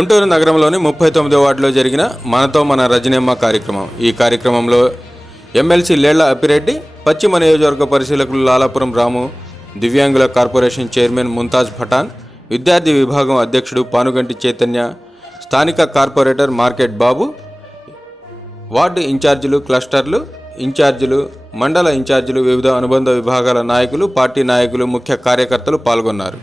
గుంటూరు నగరంలోని 39వ వార్డులో జరిగిన మనతో మన రజనీమ్మ కార్యక్రమం. ఈ కార్యక్రమంలో ఎమ్మెల్సీ లేళ్ల అప్పిరెడ్డి, పశ్చిమ నియోజకవర్గ పరిశీలకులు లాలాపురం రాము, దివ్యాంగుల కార్పొరేషన్ చైర్మన్ ముంతాజ్ పఠాన్, విద్యార్థి విభాగం అధ్యక్షుడు పానుగంటి చైతన్య, స్థానిక కార్పొరేటర్ మార్కెట్ బాబు, వార్డు ఇన్ఛార్జీలు, క్లస్టర్లు ఇన్ఛార్జీలు, మండల ఇన్ఛార్జీలు, వివిధ అనుబంధ విభాగాల నాయకులు, పార్టీ నాయకులు, ముఖ్య కార్యకర్తలు పాల్గొన్నారు.